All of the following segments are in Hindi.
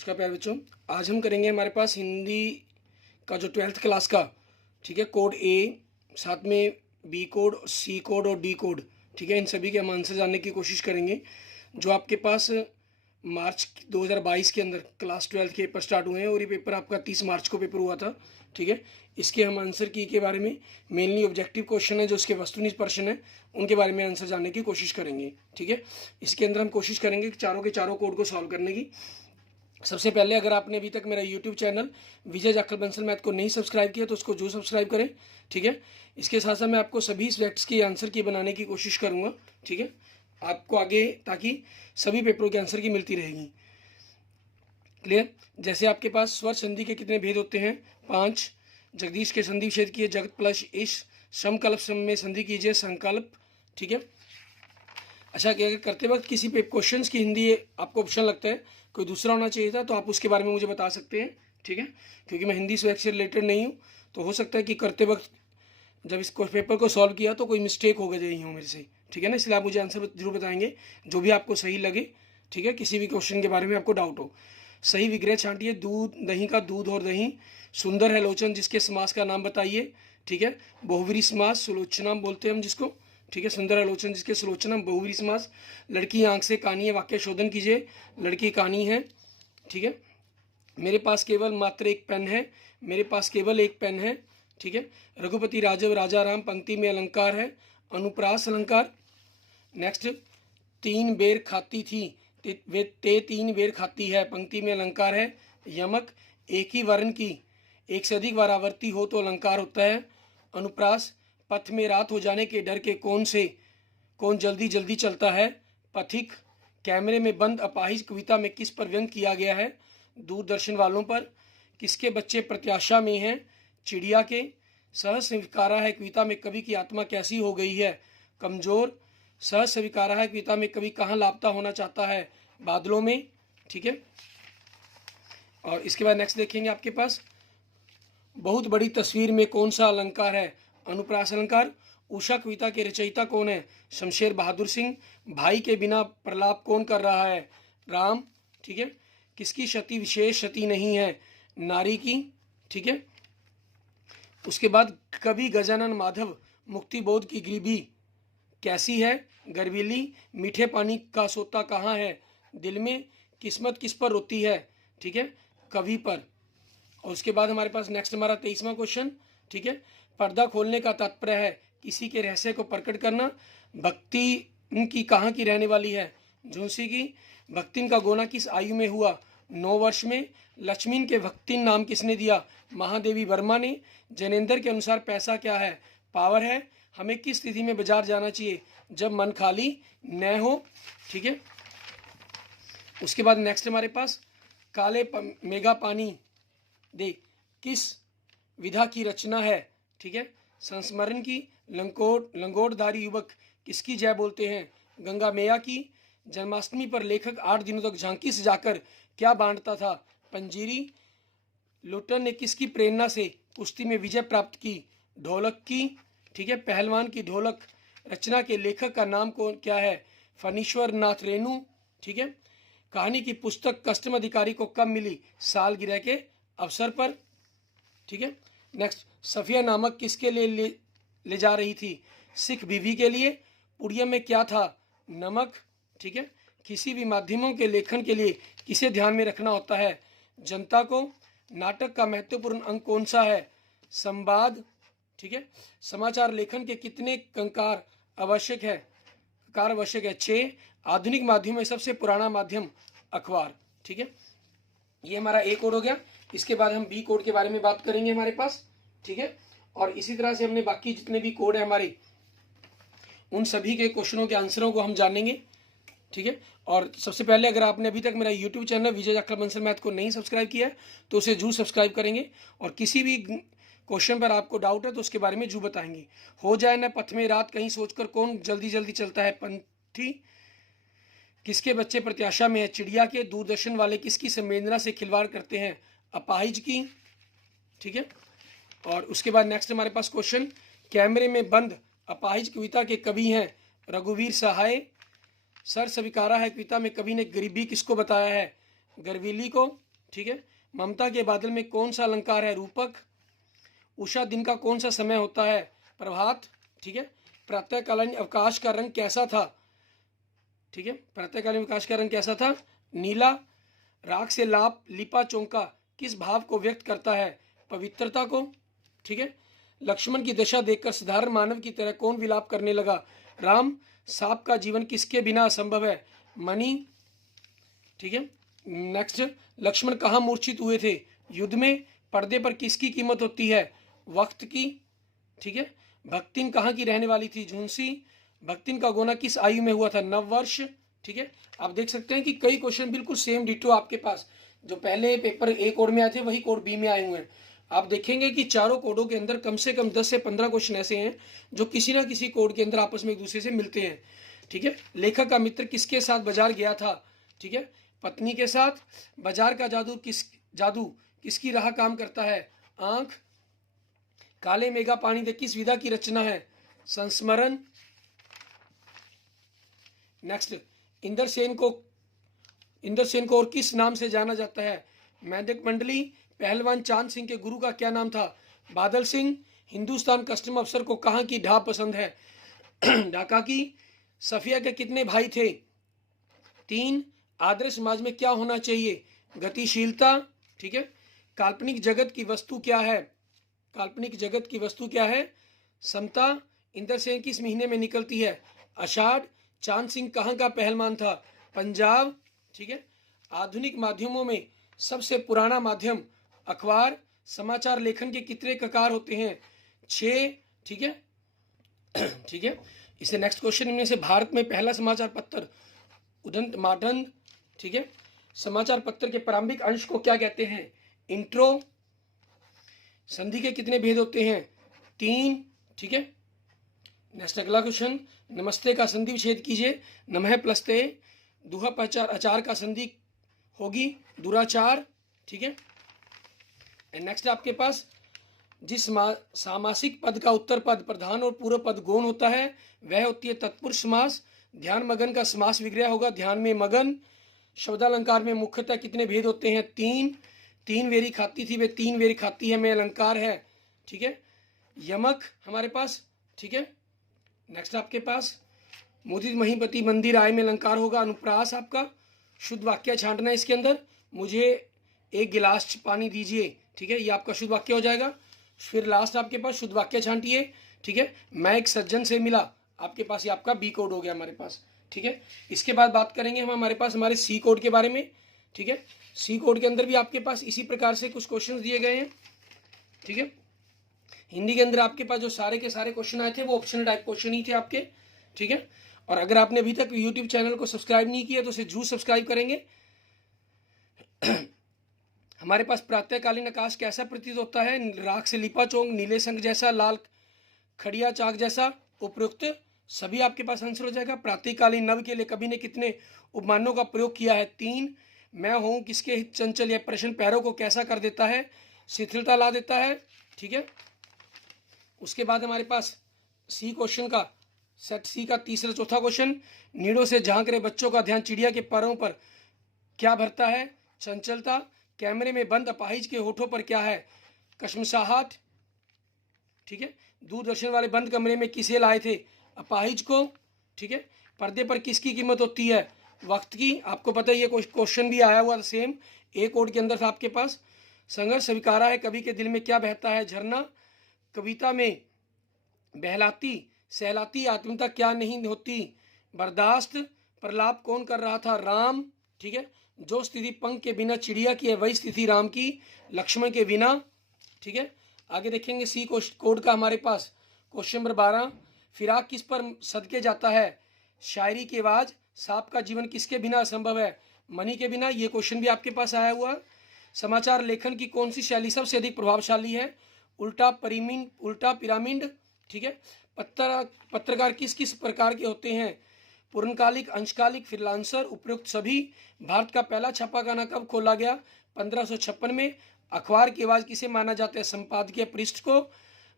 नमस्कार प्यारे बच्चों, आज हम करेंगे हमारे पास हिंदी का जो 12th क्लास का, ठीक है, कोड ए, साथ में बी कोड, सी कोड और डी कोड, ठीक है, इन सभी के हम आंसर जानने की कोशिश करेंगे। जो आपके पास मार्च 2022 के अंदर क्लास 12th के पेपर स्टार्ट हुए हैं और ये पेपर आपका 30 मार्च को पेपर हुआ था, ठीक है। इसके हम आंसर की के बारे में मेनली ऑब्जेक्टिव क्वेश्चन है, जो इसके वस्तुनिष्ठ प्रश्न है उनके बारे में आंसर जानने की कोशिश करेंगे, ठीक है। इसके अंदर हम कोशिश करेंगे कि चारों के चारों कोड को सॉल्व करने की। सबसे पहले अगर आपने अभी तक मेरा यूट्यूब चैनल विजय जाखड़ बंसल मैथ को नहीं सब्सक्राइब किया तो उसको जो सब्सक्राइब करें, ठीक है। इसके साथ साथ मैं आपको सभी सब्जेक्ट्स की आंसर की बनाने की कोशिश करूंगा, ठीक है, आपको आगे, ताकि सभी पेपरों के आंसर की मिलती रहेगी। क्लियर। जैसे आपके पास स्वर संधि के कितने भेद होते हैं? 5। जगदीश के संधि विच्छेद किए जगत प्लस इश। समकल्प सम में संधि कीजिए संकल्प, ठीक है। अच्छा, कि अगर करते वक्त किसी पे क्वेश्चंस की हिंदी आपको ऑप्शन लगता है कोई दूसरा होना चाहिए था तो आप उसके बारे में मुझे बता सकते हैं, ठीक है, क्योंकि मैं हिंदी सब्जेक्ट से रिलेटेड नहीं हूँ, तो हो सकता है कि करते वक्त जब इस पेपर को सॉल्व किया तो कोई मिस्टेक हो गई हो मेरे से, ठीक है ना। इसलिए आप मुझे आंसर जरूर बताएंगे जो भी आपको सही लगे, ठीक है, किसी भी क्वेश्चन के बारे में आपको डाउट हो। सही विग्रह छांटिए। दूध दही का दूध और दही। सुंदर है लोचन जिसके समास का नाम बताइए, ठीक है। बहुव्रीहि समास सुलोचना बोलते हैं हम जिसको, ठीक है। सुंदर आलोचन जिसके सुलोचना बहुव्रीहि समास। लड़की आंख से कानी है, वाक्य शोधन कीजिए। लड़की कानी है, ठीक है। मेरे पास केवल मात्र एक पेन है। मेरे पास केवल एक पेन है, ठीक है। रघुपति राजव राजा राम पंक्ति में अलंकार है, अनुप्रास अलंकार। नेक्स्ट, 3 बेर खाती थी, वे ते 3 बेर खाती है, पंक्ति में अलंकार है, यमक। एक ही वर्ण की एक से अधिक बार आवर्ती हो तो अलंकार होता है, अनुप्रास। पथ में रात हो जाने के डर के कौन जल्दी जल्दी चलता है, पथिक। कैमरे में बंद अपाहिज कविता में किस पर व्यंग किया गया है? दूरदर्शन वालों पर। किसके बच्चे प्रत्याशा में हैं? चिड़िया के। सहज स्वीकारा है कविता में कवि की आत्मा कैसी हो गई है? कमजोर। सहज स्वीकारा है कविता में कवि कहाँ लापता होना चाहता है? बादलों में, ठीक है। और इसके बाद नेक्स्ट देखेंगे आपके पास, बहुत बड़ी तस्वीर में कौन सा अलंकार है? अनुप्रास अलंकार। उषा कविता के रचयिता कौन है? शमशेर बहादुर सिंह। भाई के बिना प्रलाप कौन कर रहा है? राम, ठीक है। किसकी क्षति विशेष क्षति नहीं है? नारी की, ठीक है। उसके बाद कवि गजानन माधव मुक्तिबोध की गरीबी कैसी है? गर्वीली। मीठे पानी का सोता कहाँ है? दिल में। किस्मत किस पर रोती है? ठीक है, कवि पर। और उसके बाद हमारे पास नेक्स्ट हमारा 23वां क्वेश्चन, ठीक है। पर्दा खोलने का तात्पर्य है किसी के रहस्य को प्रकट करना। भक्ति की कहाँ की रहने वाली है? झुंसी की। भक्तिन का गोना किस आयु में हुआ? 9 वर्ष में। लक्ष्मीन के भक्तिन नाम किसने दिया? महादेवी वर्मा ने। जैनेंद्र के अनुसार पैसा क्या है? पावर है। हमें किस स्थिति में बाजार जाना चाहिए? जब मन खाली न हो, ठीक है। उसके बाद नेक्स्ट हमारे पास काले मेगा पानी दे किस विधा की रचना है? ठीक है, संस्मरण की। लंगोटधारी युवक किसकी जय बोलते हैं? गंगा मैया की। जन्माष्टमी पर लेखक 8 दिनों तक झांकी से जाकर क्या बांटता था? पंजीरी। लुटन ने किसकी प्रेरणा से कुश्ती में विजय प्राप्त की? ढोलक की, ठीक है। पहलवान की ढोलक रचना के लेखक का नाम कौन क्या है? फणीश्वर नाथ रेणु, ठीक है। कहानी की पुस्तक कस्टम अधिकारी को कब मिली? सालगिरह के अवसर पर, ठीक है। नेक्स्ट, सफिया नामक किसके लिए ले जा रही थी? सिख बीवी के लिए। पुड़िया में क्या था? नमक, ठीक है। किसी भी माध्यमों के लेखन के लिए किसे ध्यान में रखना होता है? जनता को। नाटक का महत्वपूर्ण अंग कौन सा है? संवाद, ठीक है। समाचार लेखन के कितने कंकार आवश्यक है? कार आवश्यक है 6। आधुनिक माध्यम में सबसे पुराना माध्यम अखबार, ठीक है। ये हमारा ए कोड हो गया। इसके बाद हम बी कोड के बारे में बात करेंगे हमारे पास, ठीक है। और इसी तरह से हमने बाकी जितने भी कोड है हमारे, उन सभी के क्वेश्चनों के आंसरों को हम जानेंगे, ठीक है। और सबसे पहले अगर आपने अभी तक मेरा यूट्यूब चैनल विजय जाखड़ बंसल मैथ को नहीं सब्सक्राइब किया है तो उसे जरूर सब्सक्राइब करेंगे। और किसी भी क्वेश्चन पर आपको डाउट है तो उसके बारे में जरूर बताएंगे। हो जाए न पथ में रात कहीं सोचकर कौन जल्दी जल्दी चलता है? पंथी। किसके बच्चे प्रत्याशा में है? चिड़िया के। दूरदर्शन वाले किसकी संवेदना से खिलवाड़ करते हैं? अपाहिज की, ठीक है। और उसके बाद नेक्स्ट हमारे पास क्वेश्चन, कैमरे में बंद अपाहिज कविता के कवि हैं? रघुवीर सहाय। सर स्वीकारा है कविता में कवि ने गरीबी किसको बताया है? गर्वीली को। ठीक है। ममता के बादल में कौन सा अलंकार है? रूपक। उषा दिन का कौन सा समय होता है? प्रभात। ठीक है। प्रातःकालीन अवकाश का रंग कैसा था? ठीक है, प्रातःकालीन अवकाश का रंग कैसा था? नीला। राख से लाप लिपा चौंका किस भाव को व्यक्त करता है? पवित्रता को। ठीक है। लक्ष्मण की दशा देखकर साधारण मानव की तरह कौन विलाप करने लगा? राम। सांप का जीवन किसके बिना असंभव है? मणि। ठीक है। नेक्स्ट, लक्ष्मण कहाँ मूर्छित हुए थे? युद्ध में। पर्दे पर किसकी कीमत होती है? वक्त की। ठीक है। भक्तिन कहाँ की रहने वाली थी? झुंसी। भक्तिन का गोना किस आयु में हुआ था? 9 वर्ष। ठीक है। आप देख सकते हैं कि कई क्वेश्चन बिल्कुल सेम डिटो आपके पास जो पहले पेपर ए कोड में आए थे वही कोड बी में आए हुए हैं। आप देखेंगे कि चारों कोडों के अंदर कम से कम 10 से 15 क्वेश्चन ऐसे हैं जो किसी ना किसी कोड के अंदर आपस में एक दूसरे से मिलते हैं। ठीक है। लेखक का मित्र किसके साथ बाजार गया था? ठीक है, पत्नी के साथ। बाजार का जादू किसकी राह काम करता है? आंख। काले मेघा पानी दे किस विधा की रचना है? संस्मरण। नेक्स्ट, इंद्रसेन को और किस नाम से जाना जाता है? मैंडक मंडली। पहलवान चांद सिंह के गुरु का क्या नाम था? बादल सिंह। हिंदुस्तान कस्टम अफसर को कहाँ की ढाब पसंद है? ढाका की। सफिया के कितने भाई थे? 3। आदर्श समाज में क्या होना चाहिए? गतिशीलता। ठीक है। काल्पनिक जगत की वस्तु क्या है? काल्पनिक जगत की वस्तु क्या है? समता। इंद्रसेन किस महीने में निकलती है? आषाढ़। चांद सिंह कहाँ का पहलवान था? पंजाब। ठीक है। आधुनिक माध्यमों में सबसे पुराना माध्यम अखबार। समाचार लेखन के कितने प्रकार होते हैं? 6। ठीक है। ठीक है। इससे नेक्स्ट क्वेश्चन इनमें से भारत में पहला समाचार पत्र उदंत माडंद। ठीक है। समाचार पत्र के प्रारंभिक अंश को क्या कहते हैं? इंट्रो। संधि के कितने भेद होते हैं? 3। ठीक है। नेक्स्ट अगला क्वेश्चन, नमस्ते का संधि विच्छेद कीजिए। नमः प्लस्ते। दुहा पचार अचार का संधि होगी दुराचार। ठीक है। एंड नेक्स्ट आपके पास जिस सामासिक पद का उत्तर पद प्रधान और पूर्व पद गौण होता है वह होती है तत्पुरुष समास। ध्यान मगन का समास विग्रह होगा ध्यान में मगन। शब्दालंकार में मुख्यतः कितने भेद होते हैं? 3। 3 वेरी खाती थी वे 3 वेरी खाती है में अलंकार है। ठीक है। यमक हमारे पास। ठीक है। नेक्स्ट आपके पास मुदित महीपति मंदिर आय में अलंकार होगा अनुप्रास आपका। शुद्ध वाक्य छांटना है इसके अंदर। मुझे एक गिलास पानी दीजिए। ठीक है, ये आपका शुद्ध वाक्य हो जाएगा। फिर लास्ट आपके पास शुद्ध वाक्य छांटिए। ठीक है। मैं एक सज्जन से मिला, आपके पास ये आपका बी कोड हो गया हमारे पास। ठीक है। इसके बाद बात करेंगे हम हमारे पास हमारे सी कोड के बारे में। ठीक है। सी कोड के अंदर भी आपके पास इसी प्रकार से कुछ क्वेश्चन दिए गए हैं। ठीक है। हिंदी के अंदर आपके पास जो सारे के सारे क्वेश्चन आए थे वो ऑप्शनल टाइप क्वेश्चन ही थे आपके। ठीक है। और अगर आपने अभी तक यूट्यूब चैनल को सब्सक्राइब नहीं किया तो उसे जरूर सब्सक्राइब करेंगे। हमारे पास प्रातःकालीन आकाश कैसा प्रतीत होता है? राख से लिपा चौंग, नीले संग जैसा, लाल खड़िया चाक जैसा। उपयुक्त सभी आपके पास आंसर हो जाएगा। प्रातःकालीन नव के लिए कवि ने कितने उपमानों का प्रयोग किया है? 3। मैं हूं किसके हित चंचल, यह प्रश्न पैरों को कैसा कर देता है? शिथिलता ला देता है। ठीक है। उसके बाद हमारे पास सी क्वेश्चन का सेट सी का तीसरा चौथा क्वेश्चन, नीड़ों से झांक रहे बच्चों का ध्यान चिड़िया के पैरों पर क्या भरता है? चंचलता। कैमरे में बंद अपाहिज के होठों पर क्या है? कश्मशाहट। ठीक है। दूरदर्शन वाले बंद कमरे में किसे लाए थे? अपाहिज को। ठीक है। पर्दे पर किसकी कीमत होती है? वक्त की। आपको पता है ये क्वेश्चन भी आया हुआ था सेम ए कोड के अंदर था आपके पास। संघर्ष स्वीकारा है कवि के दिल में क्या बहता है? झरना। कविता में बहलाती सहलाती आत्मीयता क्या नहीं होती? बर्दाश्त। प्रलाप कौन कर रहा था? राम। ठीक है। जो स्थिति पंख के बिना चिड़िया की है वही स्थिति राम की लक्ष्मण के बिना। ठीक है। आगे देखेंगे सी कोड का हमारे पास क्वेश्चन नंबर 12, फिराक किस पर सदके जाता है? शायरी की आवाज। सांप का जीवन किसके बिना असंभव है? मणि के बिना। ये क्वेश्चन भी आपके पास आया हुआ। समाचार लेखन की कौन सी शैली सबसे अधिक प्रभावशाली है? उल्टा पिरामिड। ठीक है। पत्रकार किस किस प्रकार के होते हैं? पूर्णकालिक, अंशकालिक, फ्रीलांसर। उपयुक्त सभी। भारत का पहला छापाखाना कब खोला गया? 1556 में। अखबार की आवाज किसे माना जाता है? संपादकीय पृष्ठ को।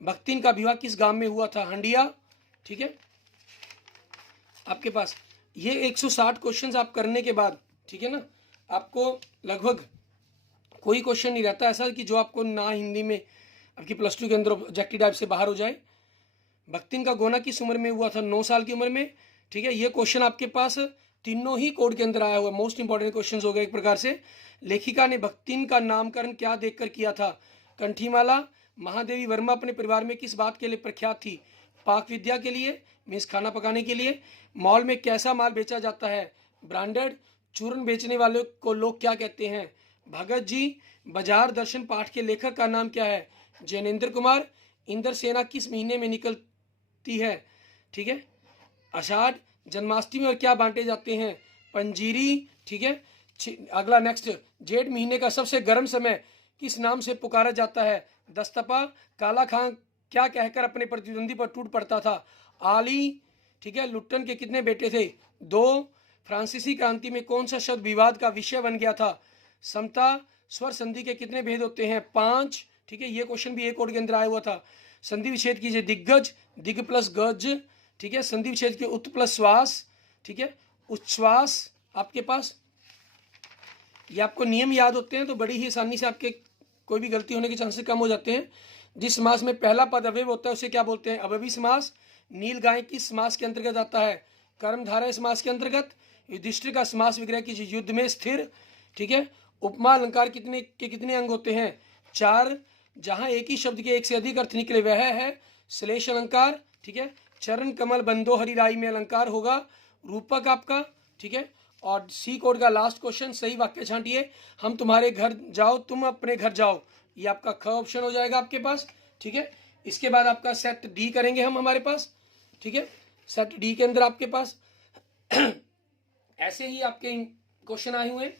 भक्तिन का विवाह किस गांव में हुआ था? हंडिया। ठीक है। आपके पास ये 160 क्वेश्चंस आप करने के बाद, ठीक है ना, आपको लगभग कोई क्वेश्चन नहीं रहता ऐसा कि जो आपको ना हिंदी में आपकी +2 के अंदर ऑब्जेक्टिव टाइप से बाहर हो जाए। भक्तिन का गोना किस उम्र में हुआ था? 9 साल की उम्र में, ठीक है। ये क्वेश्चन आपके पास तीनों ही कोड के अंदर आया हुआ है, मोस्ट इंपॉर्टेंट क्वेश्चन हो गए एक प्रकार से। लेखिका ने भक्तिन का नामकरण क्या देखकर किया था? कंठीमाला। महादेवी वर्मा अपने परिवार में किस बात के लिए प्रख्यात थी? पाक विद्या के लिए, मीन्स खाना पकाने के लिए। मॉल में कैसा माल बेचा जाता है? ब्रांडेड। चूर्ण बेचने वाले को लोग क्या कहते हैं? भगत जी। बाजार दर्शन पाठ के लेखक का नाम क्या है? जैनेन्द्र कुमार। इंद्र सेना किस महीने में निकलती है? ठीक है, आषाढ़। जन्माष्टमी और क्या बांटे जाते हैं? पंजीरी, ठीक है। अगला नेक्स्ट, जेठ महीने का सबसे गर्म समय किस नाम से पुकारा जाता है? दस्तपा। काला खां क्या कहकर अपने प्रतिद्वंदी पर टूट पड़ता था? आली, ठीक है। लुट्टन के कितने बेटे थे? 2। फ्रांसीसी क्रांति में कौन सा शब्द विवाद का विषय बन गया था? समता। स्वर संधि के कितने भेद होते हैं? 5, ठीक है। ये क्वेश्चन भी एक कोड के अंदर आया हुआ था। संधि विच्छेद कीजिए। दिग्गज, दिग प्लस गज, ठीक है। संधि विच्छेद के उत प्लस श्वास, ठीक है। उच्छ्वास आपके पास, ये आपको नियम याद होते हैं तो बड़ी ही आसानी से आपके कोई भी गलती होने के चांसेस कम हो जाते हैं। जिस समास में पहला पद अवयव होता है उसे क्या बोलते हैं? अवयवी समास। नील गाय किस समास के अंतर्गत आता है? कर्मधारय समास के अंतर्गत। युधिष्ठिर का समास विग्रह कीजिए। युद्ध में स्थिर, ठीक है। उपमा अलंकार कितने अंग होते हैं? 4। जहां एक ही शब्द के एक से अधिक अर्थ निकले वह है श्लेष अलंकार, ठीक है। चरण कमल बंदो हरिराई में अलंकार होगा रूपक आपका, ठीक है। और सी कोड का लास्ट क्वेश्चन, सही वाक्य छांटिए। हम तुम्हारे घर जाओ तुम अपने घर जाओ, ये आपका ख ऑप्शन हो जाएगा आपके पास, ठीक है। इसके बाद आपका सेट डी करेंगे हम हमारे पास, ठीक है। सेट डी के अंदर आपके पास ऐसे ही आपके क्वेश्चन आए हुए हैं।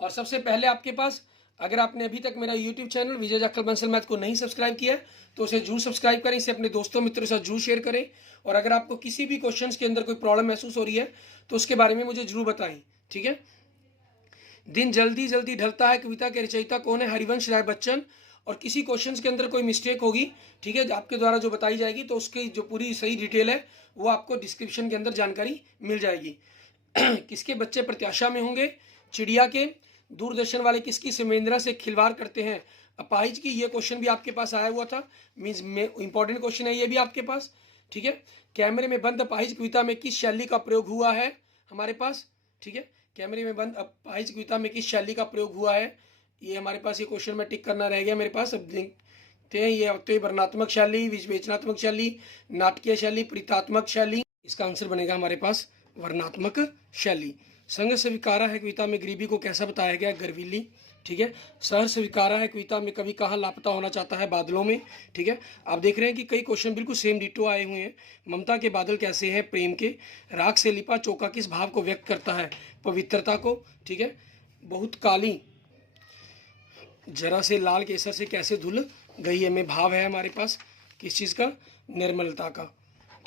और सबसे पहले आपके पास, अगर आपने अभी तक मेरा YouTube चैनल विजय जाखल बंसल मैथ को नहीं सब्सक्राइब किया है तो उसे जरूर सब्सक्राइब करें, इसे अपने दोस्तों मित्रों के साथ जरूर शेयर करें। और अगर आपको किसी भी क्वेश्चंस के अंदर कोई प्रॉब्लम महसूस हो रही है तो उसके बारे में मुझे जरूर बताएं, ठीक है। दिन जल्दी जल्दी ढलता है कविता के रचयिता कौन है? हरिवंश राय बच्चन। और किसी क्वेश्चन के अंदर कोई मिस्टेक होगी, ठीक है, आपके द्वारा जो बताई जाएगी तो उसकी जो पूरी सही डिटेल है वो आपको डिस्क्रिप्शन के अंदर जानकारी मिल जाएगी। किसके बच्चे प्रत्याशा में होंगे? चिड़िया के। दूरदर्शन वाले किसकी संवेदना से खिलवाड़ करते हैं? अपाहिज की। ये क्वेश्चन भी आपके पास आया हुआ था, मीन्स इंपॉर्टेंट क्वेश्चन है ये भी आपके पास, ठीक है। कैमरे में बंद अपाहिज कविता में किस शैली का प्रयोग हुआ है हमारे पास? ठीक है, कैमरे में बंद अपाहिज कविता में किस शैली का प्रयोग हुआ है? ये हमारे पास ये क्वेश्चन में टिक करना रह गया मेरे पास। अब देखते हैं ये तो वर्णात्मक शैली, विवेचनात्मक शैली, नाटकीय शैली, प्रीतात्मक शैली। इसका आंसर बनेगा हमारे पास वर्णात्मक शैली। संघ स्वीकारा है कविता में गरीबी को कैसा बताया गया? गर्वीली, ठीक है। सहर स्वीकारा है कविता में कवि कहाँ लापता होना चाहता है? बादलों में, ठीक है। आप देख रहे हैं कि कई क्वेश्चन बिल्कुल सेम डिटो आए हुए हैं। ममता के बादल कैसे हैं? प्रेम के। राग से लिपा चौका किस भाव को व्यक्त करता है? पवित्रता को, ठीक है। बहुत काली जरा से लाल केसर से कैसे धुल गई है में भाव है हमारे पास किस चीज़ का? निर्मलता का,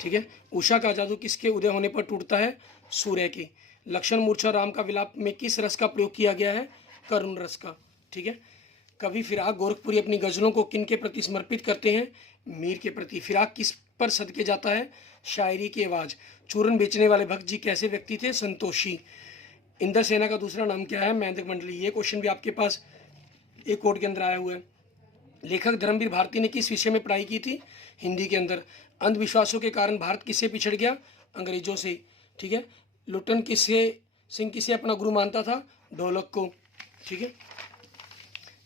ठीक है। उषा का जादू किसके उदय होने पर टूटता है? सूर्य की। लक्षण मूर्छा राम का विलाप में किस रस का प्रयोग किया गया है? करुण रस का, ठीक है। कवि फिराक गोरखपुरी अपनी गजलों को किन के प्रति समर्पित करते हैं? मीर के प्रति। फिराक किस पर सदके जाता है? शायरी की आवाज़। चूरन बेचने वाले भक्त जी कैसे व्यक्ति थे? संतोषी। इंद्र सेना का दूसरा नाम क्या है? मैंदक मंडली। ये क्वेश्चन भी आपके पास एक कोड के अंदर आया हुआ है। लेखक धर्मवीर भारती ने किस विषय में पढ़ाई की थी? हिंदी के अंदर। अंधविश्वासों के कारण भारत किससे पिछड़ गया? अंग्रेजों से, ठीक है। लुट्टन सिंह किसे अपना गुरु मानता था? ढोलक को, ठीक है।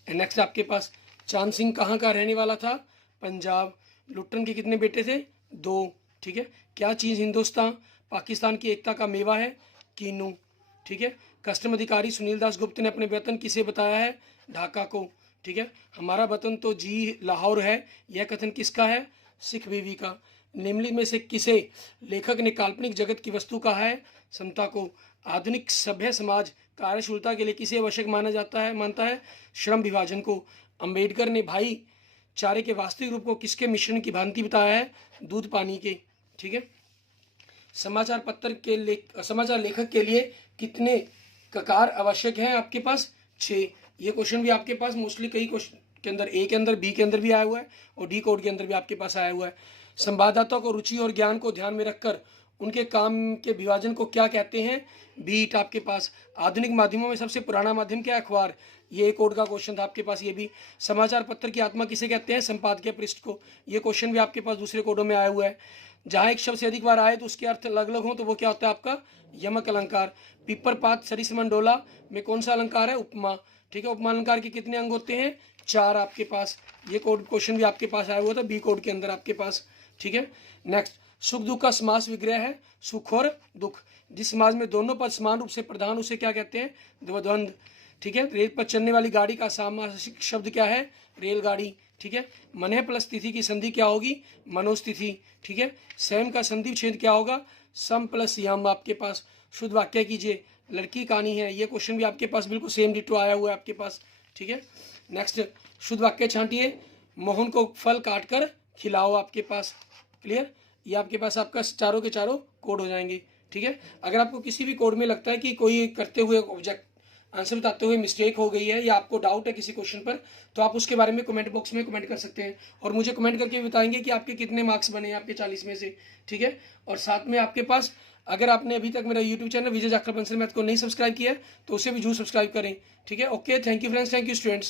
नेक्स्ट आपके पास चांद सिंह कहाँ का रहने वाला था? पंजाब। लुट्टन के कितने बेटे थे? 2, ठीक है। क्या चीज़ हिंदुस्तान पाकिस्तान की एकता का मेवा है? कीनू, ठीक है। कस्टम अधिकारी सुनील दास गुप्त ने अपने वतन किसे बताया है? ढाका को, ठीक है। हमारा वतन तो जी लाहौर है, यह कथन किसका है? सिख बीवी का। निम्नलिखित में से किसे लेखक ने काल्पनिक जगत की वस्तु कहा है? समता को। आधुनिक सभ्य समाज कार्यशीलता के लिए किसे आवश्यक मानता है? श्रम विभाजन को। अंबेडकर ने भाईचारे के वास्तविक रूप को किसके मिश्रण की भांति बताया है? दूध पानी के, ठीक है। समाचार लेखक के लिए कितने ककार आवश्यक हैं आपके पास? 6। ये क्वेश्चन भी आपके पास मोस्टली कई क्वेश्चन के अंदर ए के अंदर, बी के अंदर भी आया हुआ है और डी कोड के अंदर भी आपके पास आया हुआ है। संवाददाता को रुचि और ज्ञान को ध्यान में रखकर उनके काम के विभाजन को क्या कहते हैं? बीट आपके पास। आधुनिक माध्यमों में सबसे पुराना माध्यम क्या है? अखबार। ये कोड का क्वेश्चन था आपके पास। ये भी समाचार पत्र की आत्मा किसे कहते हैं? संपादकीय पृष्ठ को। ये क्वेश्चन भी आपके पास दूसरे कोडों में आया हुआ है। जहाँ एक शब्द से अधिक बार आए तो उसके अर्थ अलग अलग हो तो वो क्या होता है आपका? यमक अलंकार। पिपर पात सरिसमंडोला में कौन सा अलंकार है? उपमा। ठीक है, उपमा अलंकार के कितने अंग होते हैं? 4 आपके पास। ये कोड क्वेश्चन भी आपके पास आया हुआ था बी कोड के अंदर आपके पास। ठीक है, नेक्स्ट, सुख दुख का समास विग्रह है सुख और दुख। जिस समाज में दोनों पद समान रूप से प्रधान उसे क्या कहते हैं? द्वंद्व। ठीक है, रेल पर चलने वाली गाड़ी का सामासिक शब्द क्या है? रेलगाड़ी। ठीक है, मनः प्लस तिथि की संधि क्या होगी? मनोस्तिथि। ठीक है, स्वयं का संधि विच्छेद क्या होगा? सम प्लस यम आपके पास। शुद्ध वाक्य कीजिए, लड़की कहानी है। ये क्वेश्चन भी आपके पास बिल्कुल सेम डिटो आया हुआ है आपके पास। ठीक है, नेक्स्ट, शुद्ध वाक्य छांटिए, मोहन को फल काट कर खिलाओ आपके पास। क्लियर, ये आपके पास आपका चारों के चारों कोड हो जाएंगे। ठीक है, अगर आपको किसी भी कोड में लगता है कि कोई करते हुए ऑब्जेक्ट आंसर बताते हुए मिस्टेक हो गई है या आपको डाउट है किसी क्वेश्चन पर, तो आप उसके बारे में कमेंट बॉक्स में कमेंट कर सकते हैं और मुझे कमेंट करके बताएंगे कि आपके कितने मार्क्स बने हैं आपके 40 में से। ठीक है, और साथ में आपके पास, अगर आपने अभी तक मेरा यूट्यूब चैनल विजय जाखड़ बंसल मैथ को नहीं सब्सक्राइब किया है तो उसे भी जरूर सब्सक्राइब करें। ठीक है, okay, thank you friends, thank you students.